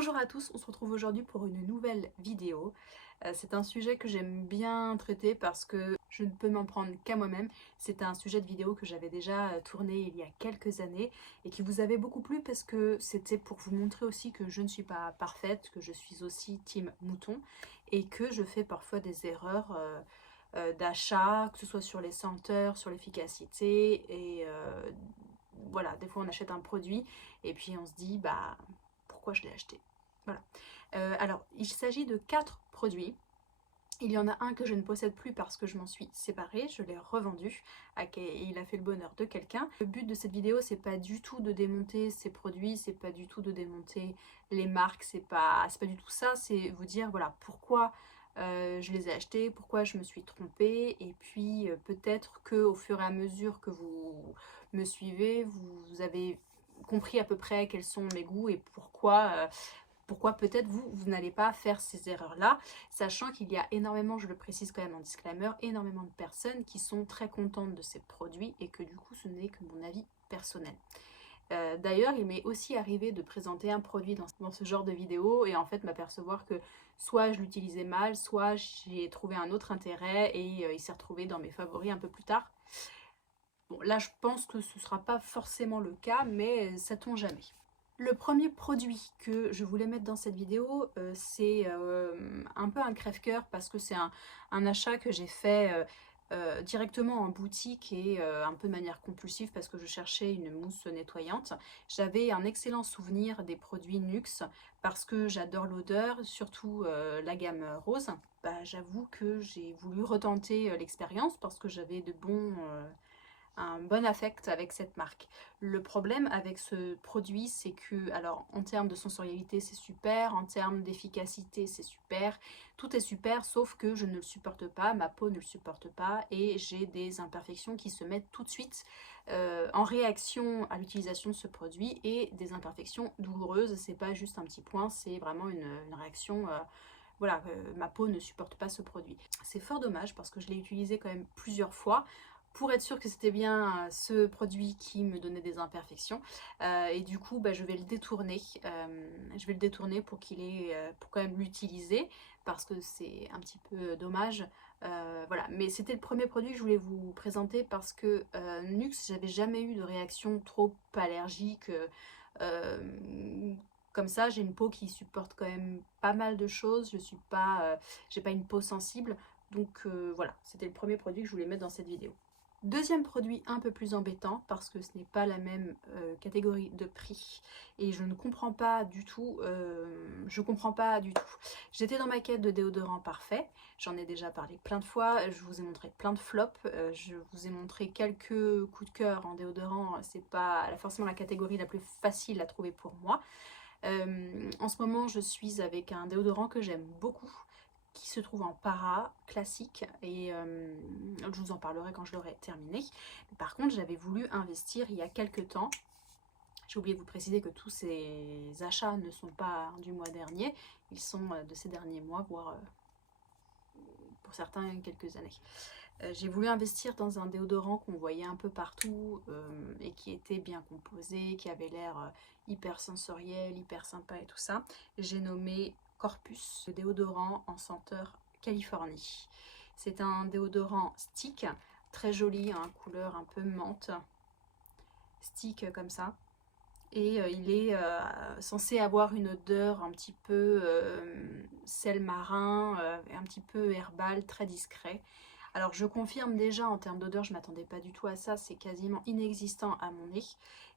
Bonjour à tous, on se retrouve aujourd'hui pour une nouvelle vidéo. C'est un sujet que j'aime bien traiter parce que je ne peux m'en prendre qu'à moi-même. C'est un sujet de vidéo que j'avais déjà tourné il y a quelques années et qui vous avait beaucoup plu parce que c'était pour vous montrer aussi que je ne suis pas parfaite, que je suis aussi team mouton et que je fais parfois des erreurs d'achat, que ce soit sur les senteurs, sur l'efficacité et voilà, des fois on achète un produit et puis on se dit bah pourquoi je l'ai acheté. Voilà. Alors, il s'agit de 4 produits. Il y en a un que je ne possède plus parce que je m'en suis séparée, je l'ai revendu et il a fait le bonheur de quelqu'un. Le but de cette vidéo, c'est pas du tout de démonter ces produits, c'est pas du tout de démonter les marques, c'est pas du tout ça, c'est vous dire voilà pourquoi je les ai achetés, pourquoi je me suis trompée, et puis peut-être que au fur et à mesure que vous me suivez, vous avez compris à peu près quels sont mes goûts et pourquoi peut-être vous n'allez pas faire ces erreurs-là, sachant qu'il y a énormément, je le précise quand même en disclaimer, énormément de personnes qui sont très contentes de ces produits et que du coup ce n'est que mon avis personnel. D'ailleurs, il m'est aussi arrivé de présenter un produit dans ce genre de vidéo et en fait m'apercevoir que soit je l'utilisais mal, soit j'ai trouvé un autre intérêt et il s'est retrouvé dans mes favoris un peu plus tard. Bon, là je pense que ce ne sera pas forcément le cas, mais sait-on jamais. Le premier produit que je voulais mettre dans cette vidéo, c'est un peu un crève-cœur parce que c'est un achat que j'ai fait directement en boutique et un peu de manière compulsive parce que je cherchais une mousse nettoyante. J'avais un excellent souvenir des produits Nuxe parce que j'adore l'odeur, surtout la gamme rose. Bah, j'avoue que j'ai voulu retenter l'expérience parce que j'avais un bon affect avec cette marque. Le problème avec ce produit, c'est que, alors en termes de sensorialité, c'est super, en termes d'efficacité, c'est super, tout est super, sauf que je ne le supporte pas, ma peau ne le supporte pas et j'ai des imperfections qui se mettent tout de suite en réaction à l'utilisation de ce produit et des imperfections douloureuses. C'est pas juste un petit point, c'est vraiment une réaction. Voilà, ma peau ne supporte pas ce produit. C'est fort dommage parce que je l'ai utilisé quand même plusieurs fois pour être sûr que c'était bien ce produit qui me donnait des imperfections. Et du coup, bah, je vais le détourner. Je vais le détourner pour pour quand même l'utiliser parce que c'est un petit peu dommage. Voilà, mais c'était le premier produit que je voulais vous présenter parce que Nuxe, j'avais jamais eu de réaction trop allergique. Comme ça, j'ai une peau qui supporte quand même pas mal de choses. J'ai pas une peau sensible. Donc voilà, c'était le premier produit que je voulais mettre dans cette vidéo. Deuxième produit un peu plus embêtant parce que ce n'est pas la même catégorie de prix et je ne comprends pas du tout, J'étais dans ma quête de déodorant parfait, j'en ai déjà parlé plein de fois, je vous ai montré plein de flops, je vous ai montré quelques coups de cœur en déodorant, c'est pas forcément la catégorie la plus facile à trouver pour moi. En ce moment je suis avec un déodorant que j'aime beaucoup, qui se trouve en para classique et je vous en parlerai quand je l'aurai terminé. Mais par contre, j'avais voulu investir il y a quelques temps. J'ai oublié de vous préciser que tous ces achats ne sont pas du mois dernier, ils sont de ces derniers mois, voire pour certains quelques années. J'ai voulu investir dans un déodorant qu'on voyait un peu partout et qui était bien composé, qui avait l'air hyper sensoriel, hyper sympa et tout ça. J'ai nommé Corpus, le déodorant en senteur Californie. C'est un déodorant stick, très joli, hein, couleur un peu menthe, stick comme ça. Et il est censé avoir une odeur un petit peu sel marin, un petit peu herbal, très discret. Alors je confirme déjà en termes d'odeur, je ne m'attendais pas du tout à ça, c'est quasiment inexistant à mon nez.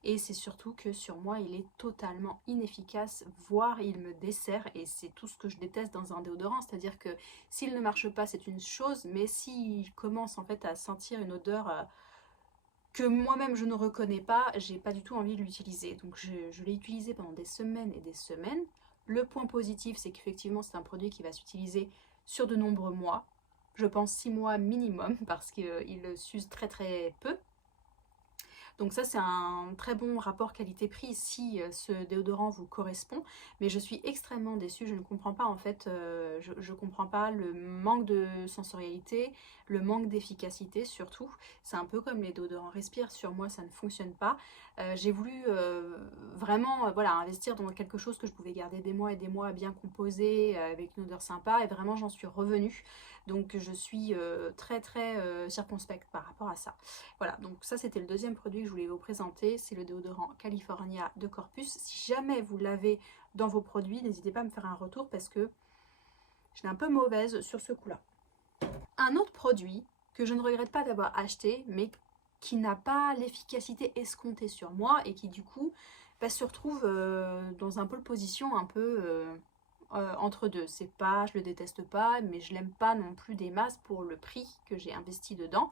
Et c'est surtout que sur moi, il est totalement inefficace, voire il me dessert. Et c'est tout ce que je déteste dans un déodorant, c'est-à-dire que s'il ne marche pas, c'est une chose, mais s'il commence en fait à sentir une odeur que moi-même je ne reconnais pas, j'ai pas du tout envie de l'utiliser. Donc je l'ai utilisé pendant des semaines et des semaines. Le point positif, c'est qu'effectivement c'est un produit qui va s'utiliser sur de nombreux mois. Je pense 6 mois minimum parce qu'il s'use très très peu. Donc ça c'est un très bon rapport qualité-prix si ce déodorant vous correspond. Mais je suis extrêmement déçue, je ne comprends pas en fait, je comprends pas le manque de sensorialité, le manque d'efficacité surtout. C'est un peu comme les déodorants Respire, sur moi ça ne fonctionne pas. J'ai voulu vraiment voilà, investir dans quelque chose que je pouvais garder des mois et des mois bien composé, avec une odeur sympa, et vraiment j'en suis revenue. Donc je suis très circonspecte par rapport à ça. Voilà, donc ça c'était le deuxième produit que je voulais vous présenter, c'est le déodorant California de Corpus. Si jamais vous l'avez dans vos produits, n'hésitez pas à me faire un retour parce que je suis un peu mauvaise sur ce coup-là. Un autre produit que je ne regrette pas d'avoir acheté, mais qui n'a pas l'efficacité escomptée sur moi et qui du coup se retrouve dans un pôle position un peu entre deux. C'est pas, je le déteste pas, mais je l'aime pas non plus des masses pour le prix que j'ai investi dedans.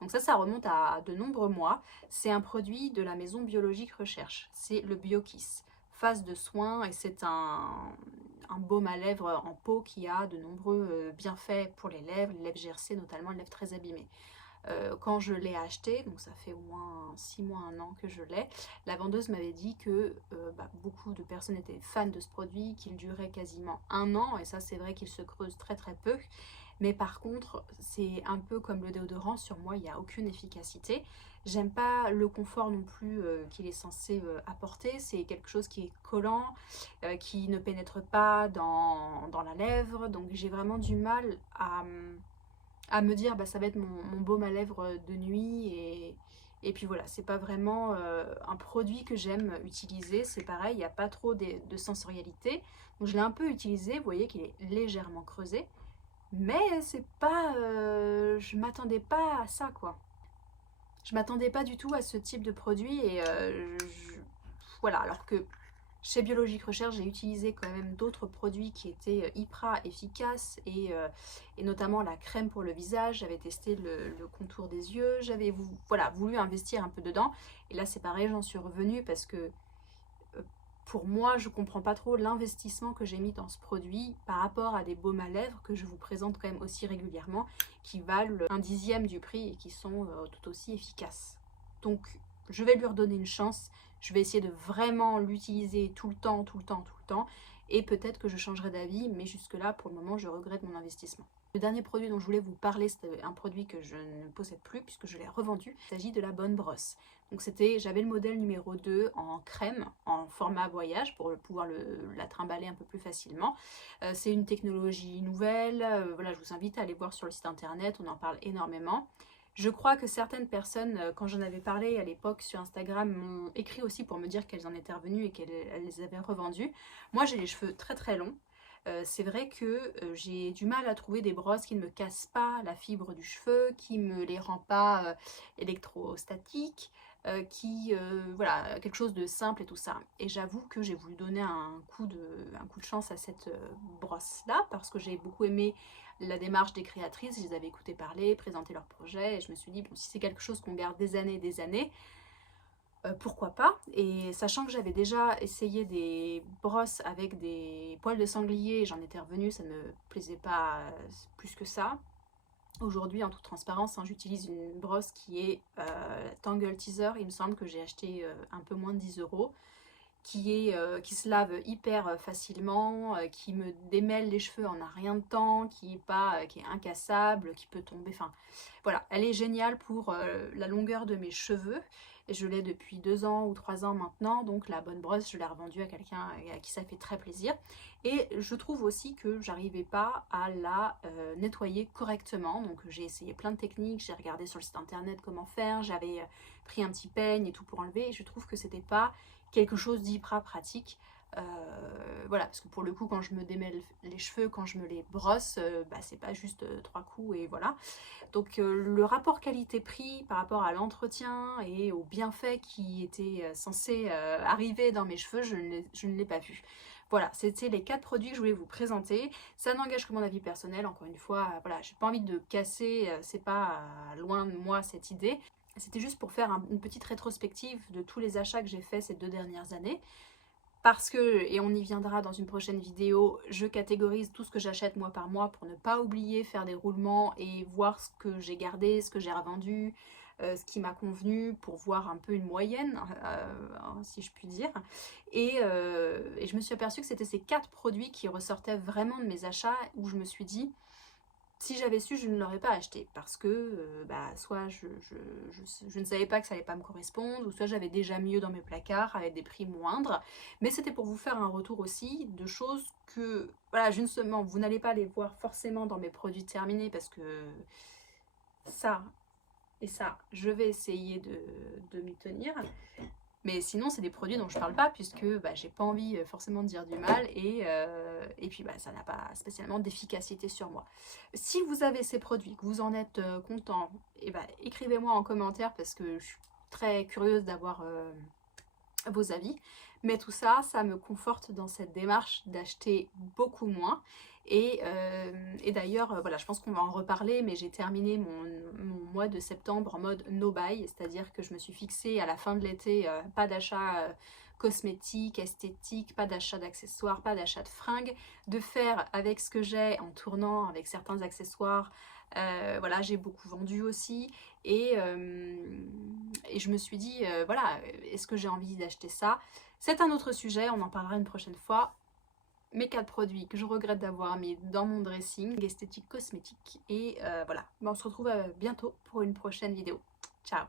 Donc ça remonte à de nombreux mois. C'est un produit de la maison Biologique Recherche. C'est le BioKiss. Phase de soins, et c'est un baume à lèvres en peau qui a de nombreux bienfaits pour les lèvres GRC notamment, les lèvres très abîmées. Quand je l'ai acheté, donc ça fait au moins 6 mois, 1 an que je l'ai, la vendeuse m'avait dit que beaucoup de personnes étaient fans de ce produit, qu'il durait quasiment 1 an, et ça c'est vrai qu'il se creuse très peu, mais par contre c'est un peu comme le déodorant, sur moi il n'y a aucune efficacité. J'aime pas le confort non plus qu'il est censé apporter, c'est quelque chose qui est collant, qui ne pénètre pas dans la lèvre, donc j'ai vraiment du mal à me dire ça va être mon baume à lèvres de nuit, et puis voilà, c'est pas vraiment un produit que j'aime utiliser. C'est pareil, il n'y a pas trop de sensorialité, donc je l'ai un peu utilisé, vous voyez qu'il est légèrement creusé, mais c'est pas, je m'attendais pas à ça quoi. Je m'attendais pas du tout à ce type de produit, et voilà, alors que chez Biologique Recherche, j'ai utilisé quand même d'autres produits qui étaient hyper efficaces, et notamment la crème pour le visage. J'avais testé le contour des yeux, j'avais voilà, voulu investir un peu dedans. Et là, c'est pareil, j'en suis revenue parce que pour moi, je ne comprends pas trop l'investissement que j'ai mis dans ce produit par rapport à des baumes à lèvres que je vous présente quand même aussi régulièrement, qui valent 1/10 du prix et qui sont tout aussi efficaces. Donc, je vais lui redonner une chance. Je vais essayer de vraiment l'utiliser tout le temps. Et peut-être que je changerai d'avis, mais jusque-là, pour le moment, je regrette mon investissement. Le dernier produit dont je voulais vous parler, c'est un produit que je ne possède plus puisque je l'ai revendu. Il s'agit de la Bonne Brosse. Donc j'avais le modèle numéro 2 en crème, en format voyage, pour pouvoir la trimballer un peu plus facilement. C'est une technologie nouvelle. Voilà, je vous invite à aller voir sur le site internet, on en parle énormément. Je crois que certaines personnes, quand j'en avais parlé à l'époque sur Instagram, m'ont écrit aussi pour me dire qu'elles en étaient revenues et qu'elles les avaient revendues. Moi, j'ai les cheveux très longs. C'est vrai que j'ai du mal à trouver des brosses qui ne me cassent pas la fibre du cheveu, qui ne me les rend pas électrostatiques, voilà, quelque chose de simple et tout ça. Et j'avoue que j'ai voulu donner un coup de chance à cette brosse là, parce que j'ai beaucoup aimé la démarche des créatrices. Je les avais écoutées parler, présenter leurs projets, et je me suis dit, bon, si c'est quelque chose qu'on garde des années, pourquoi pas. Et sachant que j'avais déjà essayé des brosses avec des poils de sanglier, j'en étais revenue, ça ne me plaisait pas plus que ça. Aujourd'hui, en toute transparence, j'utilise une brosse qui est Tangle Teaser. Il me semble que j'ai acheté un peu moins de 10 €, qui se lave hyper facilement, qui me démêle les cheveux en un rien de temps, qui est incassable, qui peut tomber. Enfin, voilà, elle est géniale pour la longueur de mes cheveux. Et je l'ai depuis 2 ans ou 3 ans maintenant, donc la Bonne Brosse, je l'ai revendue à quelqu'un à qui ça fait très plaisir. Et je trouve aussi que j'arrivais pas à la nettoyer correctement, donc j'ai essayé plein de techniques, j'ai regardé sur le site internet comment faire, j'avais pris un petit peigne et tout pour enlever, et je trouve que c'était pas quelque chose d'hyper pratique. Voilà, parce que pour le coup, quand je me démêle les cheveux, quand je me les brosse, c'est pas juste 3 coups et voilà. Donc le rapport qualité-prix par rapport à l'entretien et aux bienfaits qui étaient censés arriver dans mes cheveux, je ne l'ai pas vu. Voilà, c'était les 4 produits que je voulais vous présenter. Ça n'engage que mon avis personnel, encore une fois, voilà, j'ai pas envie de casser, c'est pas loin de moi cette idée. C'était juste pour faire une petite rétrospective de tous les achats que j'ai faits ces 2 dernières années. Parce que, et on y viendra dans une prochaine vidéo, je catégorise tout ce que j'achète mois par mois pour ne pas oublier, faire des roulements et voir ce que j'ai gardé, ce que j'ai revendu, ce qui m'a convenu pour voir un peu une moyenne, si je puis dire. Et je me suis aperçue que c'était ces 4 produits qui ressortaient vraiment de mes achats, où je me suis dit, si j'avais su, je ne l'aurais pas acheté parce que soit je ne savais pas que ça allait pas me correspondre, ou soit j'avais déjà mieux dans mes placards avec des prix moindres. Mais c'était pour vous faire un retour aussi de choses que, voilà, justement, vous n'allez pas les voir forcément dans mes produits terminés, parce que ça et ça, je vais essayer de m'y tenir. Mais sinon, c'est des produits dont je parle pas, puisque j'ai pas envie forcément de dire du mal, et puis ça n'a pas spécialement d'efficacité sur moi. Si vous avez ces produits, que vous en êtes content, écrivez-moi en commentaire, parce que je suis très curieuse d'avoir vos avis. Mais tout ça, ça me conforte dans cette démarche d'acheter beaucoup moins. Et d'ailleurs, voilà, je pense qu'on va en reparler, mais j'ai terminé mon mois de septembre en mode no buy, c'est-à-dire que je me suis fixée à la fin de l'été, pas d'achat cosmétique, esthétique, pas d'achat d'accessoires, pas d'achat de fringues, de faire avec ce que j'ai en tournant avec certains accessoires. Voilà, j'ai beaucoup vendu aussi, et je me suis dit, voilà, est-ce que j'ai envie d'acheter ça? C'est un autre sujet, on en parlera une prochaine fois. Mes 4 produits que je regrette d'avoir mis dans mon dressing, esthétique, cosmétique, et voilà. On se retrouve bientôt pour une prochaine vidéo. Ciao!